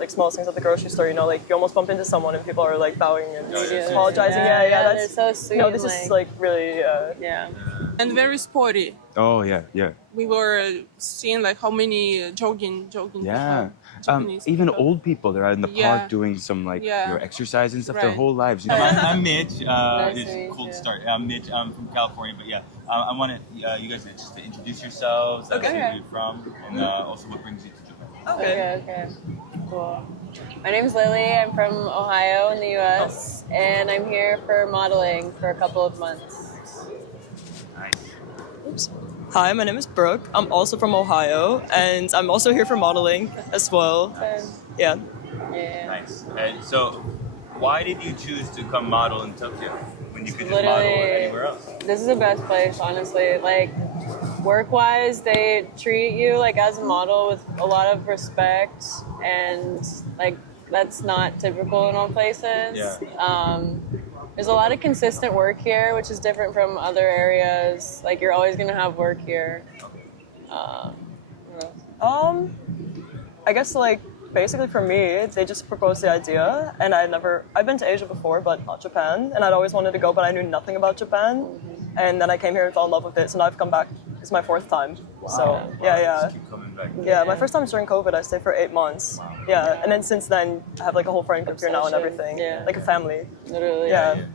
like small things at the grocery store, you know, like you almost bump into someone and people are like bowing and apologizing. They're so sweet. No, this is like really And very sporty. Oh yeah. We were seeing like how many jogging. Yeah. Japanese Even people. old people, they're out in the park doing some like exercise and stuff their Right. whole lives. You I'm, know? I'm Mitch. Nice to It's meet cool you. to start. I'm Mitch. I'm from California, but yeah, I want you guys just to introduce yourselves, say where you're from, and also what brings you to Japan. Okay. Cool. My name's Lily. I'm from Ohio in the U.S. and I'm here for modeling for a couple of months. Oops. Hi, my name is Brooke. I'm also from Ohio, and I'm also here for modeling as well. Yeah. Nice. And so, why did you choose to come model in Tokyo when you could just model anywhere else? This is the best place, honestly. Like, work-wise, they treat you like as a model with a lot of respect, and like that's not typical in all places. There's a lot of consistent work here, which is different from other areas. Like, you're always gonna have work here. I guess like basically for me, they just proposed the idea, and I've been to Asia before, but not Japan, and I'd always wanted to go, but I knew nothing about Japan, and then I came here and fell in love with it, so now I've come back. It's my 4th time. So Just keep coming back. Yeah, my first time was during COVID. I stayed for 8 months. Yeah, and then since then, I have like a whole friend group here now and everything. Like a family. Literally. Yeah.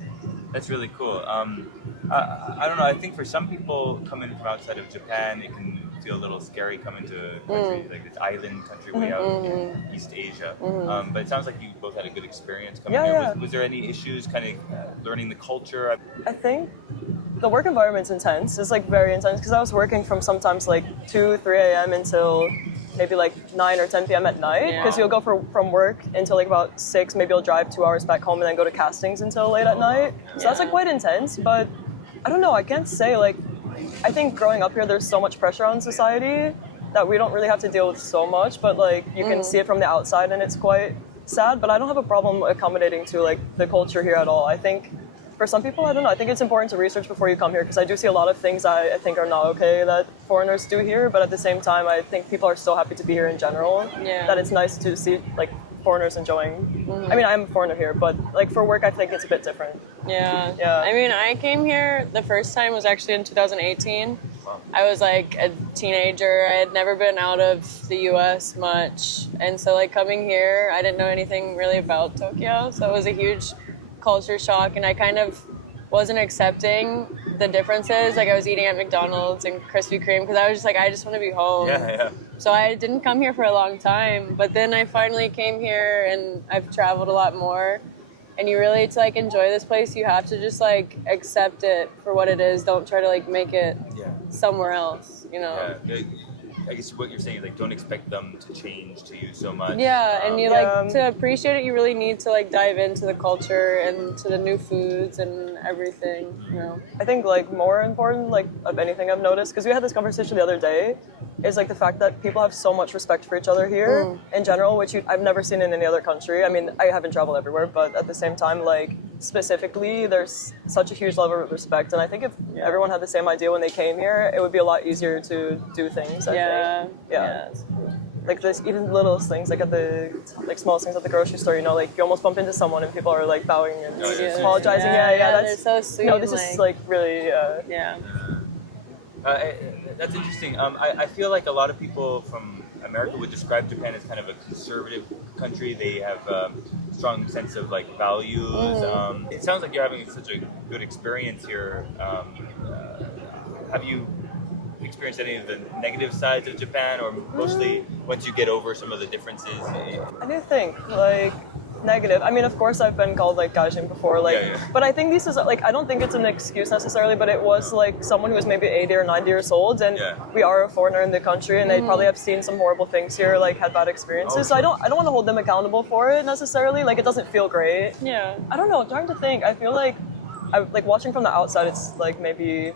That's really cool. I don't know. I think for some people coming from outside of Japan, it can feel a little scary coming to a country like this island country way out in East Asia. But it sounds like you both had a good experience coming here. Was there any issues kind of learning the culture? I think the work environment's intense. It's like very intense because I was working from sometimes like 2, 3 a.m. until maybe like 9 or 10 p.m. at night because you'll go from work until like about 6, maybe you'll drive 2 hours back home and then go to castings until late at night. So that's like quite intense, but I don't know, I can't say like, I think growing up here there's so much pressure on society that we don't really have to deal with so much, but like you can see it from the outside and it's quite sad, but I don't have a problem accommodating to like the culture here at all. I think for some people, I don't know, I think it's important to research before you come here because I do see a lot of things I think are not okay that foreigners do here, but at the same time, I think people are so happy to be here in general that it's nice to see like foreigners enjoying. I mean, I'm a foreigner here, but like for work, I think it's a bit different. Yeah. I mean, I came here, the first time was actually in 2018. I was like a teenager. I had never been out of the US much. And so like coming here, I didn't know anything really about Tokyo. So it was a huge culture shock, and I kind of wasn't accepting the differences. Like I was eating at McDonald's and Krispy Kreme because I was just like, I just want to be home. So I didn't come here for a long time, but then I finally came here and I've traveled a lot more. And you really, to like enjoy this place, you have to just like accept it for what it is. Don't try to like make it somewhere else, you know? I guess what you're saying is like don't expect them to change to you so much. And you like to appreciate it, you really need to like dive into the culture and to the new foods and everything, you know? I think like more important like of anything I've noticed, because we had this conversation the other day, is like the fact that people have so much respect for each other here in general, which I've never seen in any other country. I mean, I haven't traveled everywhere, but at the same time, like specifically, there's such a huge level of respect. And I think if everyone had the same idea when they came here, it would be a lot easier to do things. I think. Like there's even little things like at the like small things at the grocery store, you know, like you almost bump into someone and people are like bowing and apologizing. That's so sweet. No, this is like really that's interesting. I feel like a lot of people from America would describe Japan as kind of a conservative country. They have a strong sense of like values. It sounds like you're having such a good experience here. Have you experienced any of the negative sides of Japan, or mostly once you get over some of the differences? I do think like negative. I mean, of course, I've been called like gaijin before, like, but I think this is like I don't think it's an excuse necessarily, but it was like someone who was maybe 80 or 90 years old, and we are a foreigner in the country, and they probably have seen some horrible things here, like had bad experiences. So I don't want to hold them accountable for it necessarily. Like it doesn't feel great. I don't know. I'm trying to think. I feel like like watching from the outside, it's like maybe.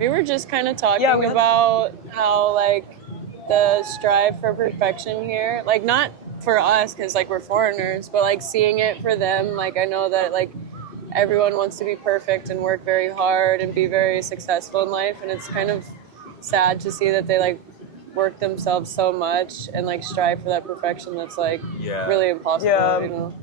We were just kind of talking about how like the strive for perfection here, like not for us because like we're foreigners, but like seeing it for them. Like I know that like everyone wants to be perfect and work very hard and be very successful in life, and it's kind of sad to see that they like work themselves so much and like strive for that perfection that's like really impossible. Yeah. You know?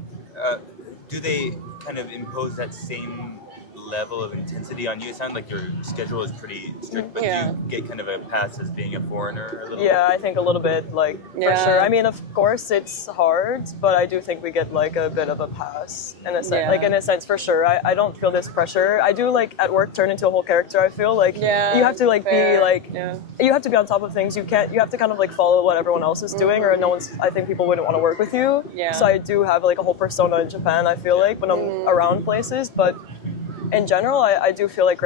Do they kind of impose that same level of intensity on you? It sounds like your schedule is pretty strict, but do you get kind of a pass as being a foreigner a little bit? I think a little bit, like, for sure. I mean, of course it's hard, but I do think we get like a bit of a pass in a sense, like in a sense for sure. I don't feel this pressure. I do like at work turn into a whole character. I feel like you have to like be like, you have to be on top of things. You have to kind of like follow what everyone else is doing, or I think people wouldn't want to work with you. So I do have like a whole persona in Japan, I feel like, when I'm around places, but in general, I do feel like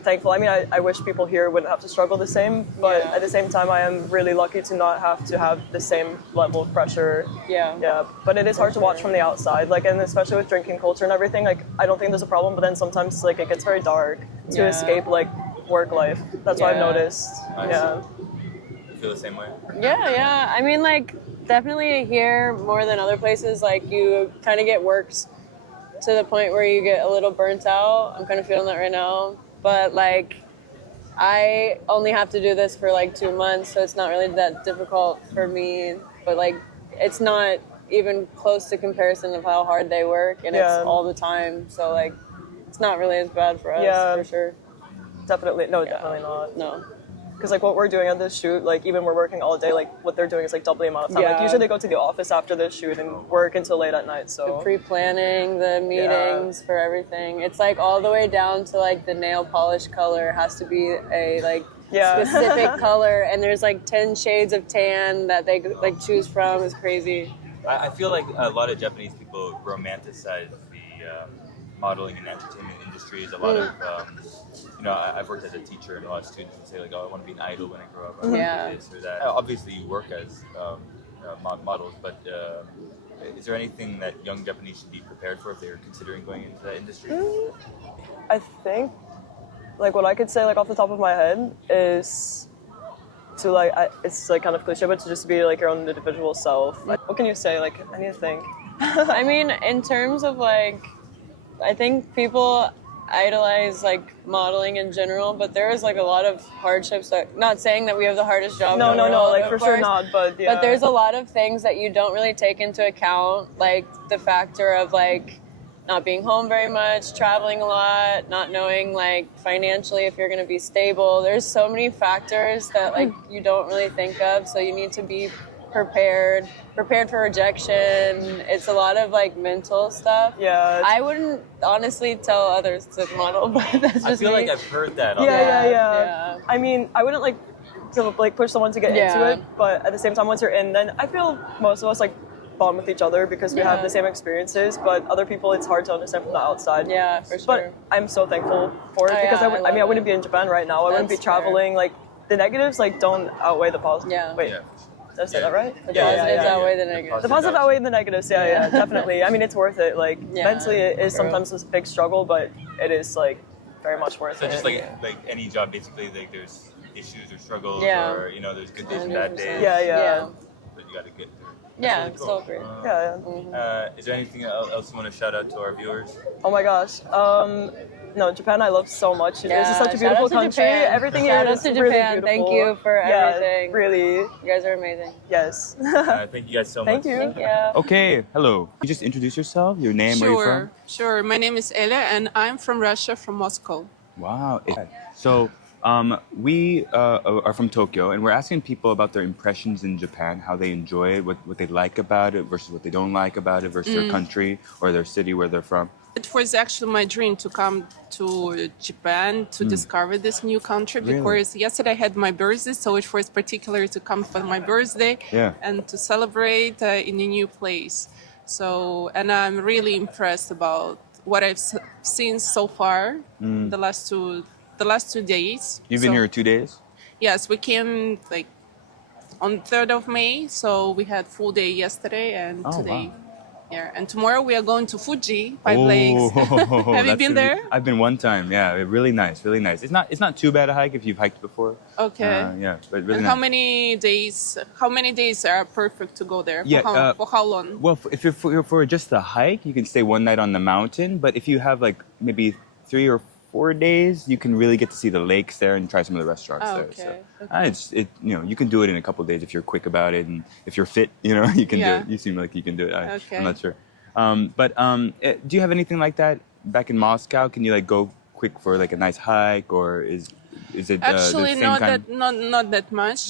thankful. I mean, I wish people here wouldn't have to struggle the same, but at the same time, I am really lucky to not have to have the same level of pressure. Yeah. But it is hard to watch from the outside, like, and especially with drinking culture and everything. Like, I don't think there's a problem, but then sometimes like it gets very dark to escape like work life. That's what I've noticed. You feel the same way? Yeah. I mean, like, definitely here more than other places. Like, you kind of get worked to the point where you get a little burnt out. I'm kind of feeling that right now. But like, I only have to do this for like 2 months, so it's not really that difficult for me. But like, it's not even close to comparison of how hard they work, and it's all the time. So like, it's not really as bad for us, for sure. Definitely not. No. Because like what we're doing on this shoot, like even we're working all day, like what they're doing is like double the amount of time. Like usually they go to the office after the shoot and work until late at night. So the pre-planning, the meetings for everything. It's like all the way down to like the nail polish color has to be a like specific color, and there's like 10 shades of tan that they like choose from. It's crazy. I feel like a lot of Japanese people romanticize the modeling and entertainment industries. A lot of I've worked as a teacher, and a lot of students would say like, "Oh, I want to be an idol when I grow up. I want to do this or that." Obviously, you work as models, but is there anything that young Japanese should be prepared for if they're considering going into that industry? I think, like, what I could say, like, off the top of my head is to, like, it's, like, kind of cliche, but to just be, like, your own individual self. Like, what can you say? Like, I need to think. I mean, in terms of, like, I think people idolize like modeling in general, but there is like a lot of hardships. That, not saying that we have the hardest job. No, in the world, like for sure not. But but there's a lot of things that you don't really take into account, like the factor of like not being home very much, traveling a lot, not knowing like financially if you're going to be stable. There's so many factors that like you don't really think of. So you need to be prepared for rejection. It's a lot of like mental stuff. I wouldn't honestly tell others to model, but that's just I feel me. like I've heard that. Yeah. I mean, I wouldn't like to like push someone to get into it, but at the same time, once you're in, then I feel most of us like bond with each other because we have the same experiences. But other people, it's hard to understand from the outside. Yeah, for sure. But I'm so thankful for it because I wouldn't be in Japan right now. I wouldn't be traveling. Like the negatives, like don't outweigh the positives. Wait. Did I say that right? The positives outweigh the negatives. The positives outweigh the negatives, definitely. I mean, it's worth it. Like, mentally, it is sometimes a big struggle, but it is, like, very much worth it. So just like any job, basically, like, there's issues or struggles or, there's good days and bad days. But you got to get through it. Yeah, really cool. so great. Is there anything else you want to shout out to our viewers? Oh, my gosh. No, Japan I love so much. It's just such a beautiful country. Japan. Everything shout here out is to really Japan. beautiful. Thank you for everything. Really. You guys are amazing. Yes. Thank you guys so much. Thank you. Thank you. Okay, hello. Can you just introduce yourself, your name, where you're from? Sure. My name is Ella, and I'm from Russia, from Moscow. Wow. So we are from Tokyo, and we're asking people about their impressions in Japan, how they enjoy it, what they like about it versus what they don't like about it versus their country or their city where they're from. It was actually my dream to come to Japan to discover this new country because yesterday I had my birthday, so it was particular to come for my birthday and to celebrate in a new place. So, and I'm really impressed about what I've seen so far the last 2 days. You've been here 2 days? Yes, we came like on 3rd of May, so we had full day yesterday and today. Wow. Yeah, and tomorrow we are going to Fuji, 5 Lakes. Have you been there? I've been one time. Yeah, really nice, really nice. It's not too bad a hike if you've hiked before. Okay. But really and nice. How many days are perfect to go there? For how long? Well, if you're for just a hike, you can stay one night on the mountain. But if you have like maybe 3 or 4 days, you can really get to see the lakes there and try some of the restaurants there. Okay. So you can do it in a couple of days if you're quick about it and if you're fit, you can do it. You seem like you can do it. Okay. I'm not sure. Do you have anything like that back in Moscow? Can you like go quick for like a nice hike, or is it Actually, the same kind? not that much.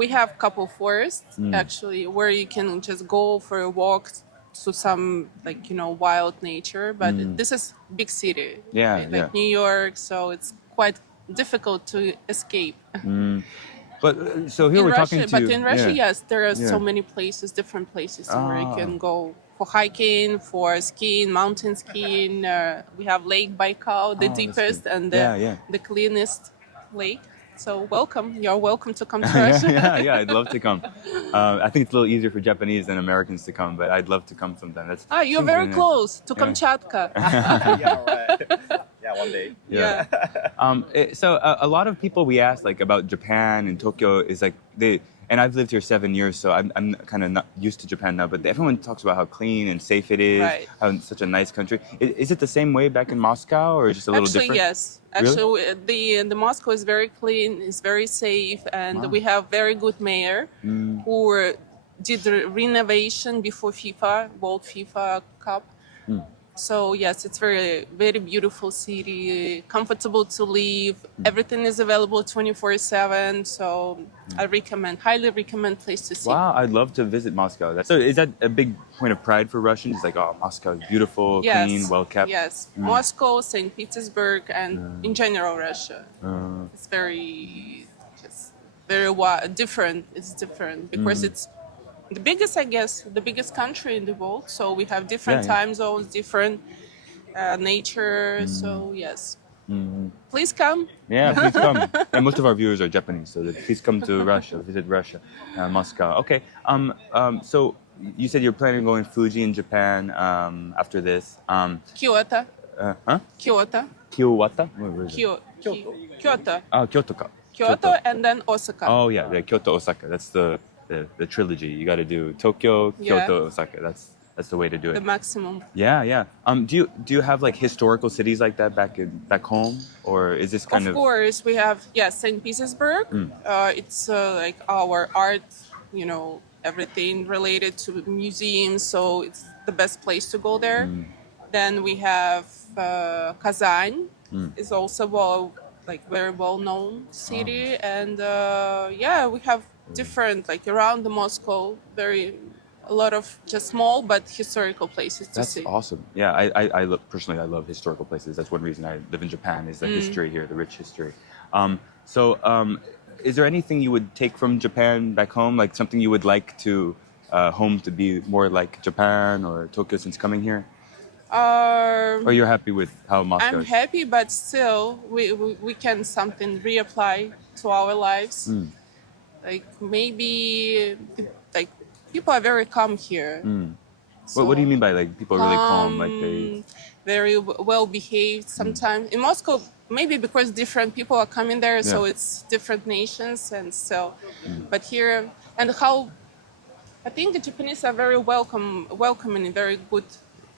We have couple forests actually where you can just go for a walk to some wild nature. But this is big city, like New York, so it's quite difficult to escape. But so here In we're Russia, talking to. but in Russia, yes, there are Yeah. so many places, different places where you can go for hiking, for skiing, mountain skiing. We have Lake Baikal, the that's deepest good. and Yeah. the cleanest lake. So welcome. You're welcome to come to yeah, Russia. yeah, I'd love to come. I think it's a little easier for Japanese than Americans to come, but I'd love to come sometime. You're seems very nice. close to Kamchatka. Yeah, right. Yeah, one day. Yeah. So a lot of people we ask like about Japan and Tokyo is like and I've lived here 7 years, so I'm kind of not used to Japan now. But everyone talks about how clean and safe it is, Right. how it's such a nice country. Is it the same way back in Moscow, or just a little Actually, different? yes. Actually, the Moscow is very clean, it's very safe, and we have very good mayor who did the renovation before World FIFA Cup. So yes, it's very, very beautiful city, comfortable to live. Everything is available 24/7. So I highly recommend place to see. Wow, I'd love to visit Moscow. So is that a big point of pride for Russians? It's like, oh, Moscow is beautiful, Yes. clean, well kept. Yes, Moscow, St. Petersburg, and in general Russia. It's very different. It's different because it's the biggest, I guess, the biggest country in the world. So we have different time zones, different nature. So yes, please come. Yeah, please come. And most of our viewers are Japanese, so please come to Russia, visit Russia, Moscow. Okay. So you said you're planning on going Fuji in Japan after this. Kyoto. Kyoto? Kyoto. Where is it? Kyoto. Oh, Kyoto ka. Kyoto, and then Osaka. Oh yeah, Kyoto, Osaka. That's the trilogy. You got to do Tokyo, Kyoto, Osaka. That's the way to do it. The maximum. Yeah. Do you have like historical cities like that back home, or is this kind of? Of course, we have St. Petersburg. It's like our art, everything related to museums. So it's the best place to go there. Then we have Kazan. It's also very well known city, and we have different around the Moscow, a lot of just small but historical places to see. That's awesome. Yeah, I personally love historical places. That's one reason I live in Japan is the history here, the rich history. Is there anything you would take from Japan back home, like something you would like to home to be more like Japan or Tokyo since coming here? Or you're happy with how Moscow I'm is? happy, but still, we can something reapply to our lives. Maybe people are very calm here. What do you mean by people are really calm? Very well behaved sometimes. In Moscow, maybe because different people are coming there, so it's different nations, and so. But here, and I think the Japanese are very welcoming, and very good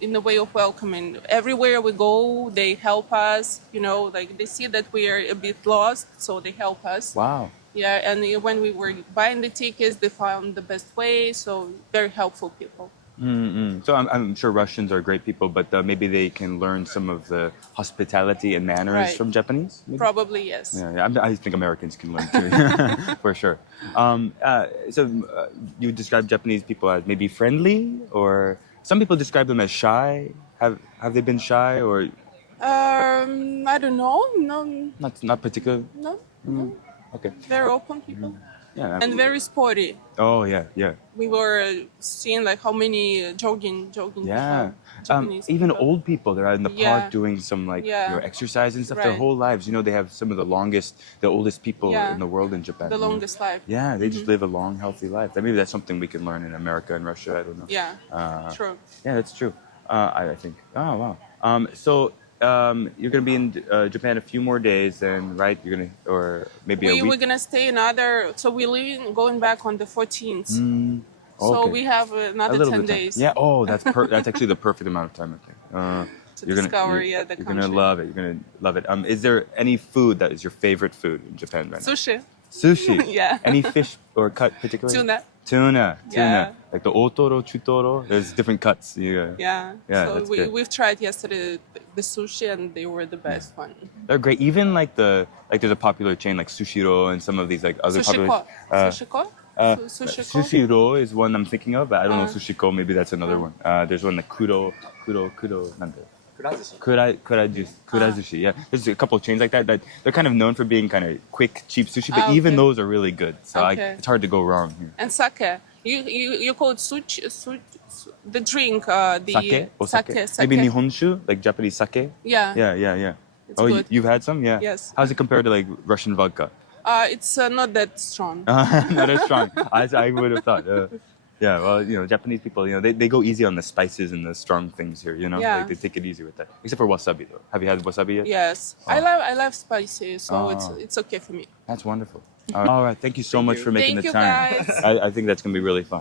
in the way of welcoming. Everywhere we go, they help us. They see that we are a bit lost, so they help us. Wow. Yeah, and when we were buying the tickets, they found the best way. So very helpful people. So I'm sure Russians are great people, but maybe they can learn some of the hospitality and manners from Japanese? Maybe? Probably, yes. Yeah, I think Americans can learn too, for sure. You describe Japanese people as maybe friendly, or some people describe them as shy. Have they been shy, or? I don't know. No. Not particular. No. Okay. Very open people. Yeah. And very sporty. Oh yeah. We were seeing how many jogging Yeah. Japanese Even people. old people, they're out in the park doing some exercise and stuff. Their Right. whole lives, they have some of the oldest people in the world in Japan. The longest life. Yeah, they just live a long, healthy life. Maybe that's something we can learn in America and Russia. I don't know. Yeah. True. Yeah, that's true. I think. Oh wow. You're gonna be in Japan a few more days, then, right? You're gonna, or maybe a week. We're gonna stay another. So we're leaving, going back on the 14th. So Okay. we have A another little 10 bit of time. days. Yeah. Oh, that's actually the perfect amount of time. Okay. to discover the you're country. gonna love it. You're gonna love it. Is there any food that is your favorite food in Japan right now? Sushi. Sushi. Yeah. Any fish or cut particularly? Tuna. Tuna. Yeah. Like the otoro, chutoro. There's different cuts. Yeah. Yeah. Yeah, So that's good. we've tried yesterday the sushi and they were the best one. They're great. Even like there's a popular chain like Sushiro and some of these like other popular. Sushiko? Sushiko? Sushiro is one I'm thinking of, but I don't know Uh. Sushiko. Maybe that's another one. There's one like Kuro, Kurazushi. Yeah, there's a couple of chains like that they're kind of known for being kind of quick, cheap sushi, but even those are really good. So Okay. it's hard to go wrong here. And sake. You call it the drink, the Sake? Osake? sake. Maybe Nihonshu, like Japanese sake. Yeah. Yeah. It's Oh, good. you've had some? Yeah. Yes. How's it compared to like Russian vodka? It's not that strong. Not as strong. I would have thought. Yeah, well, Japanese people, they go easy on the spices and the strong things here, Yeah. Like they take it easy with that. Except for wasabi, though. Have you had wasabi yet? Yes. Oh. I love spicy, so Oh. it's okay for me. That's wonderful. All right, thank you so much for making Thank the you, time. guys. I think that's going to be really fun.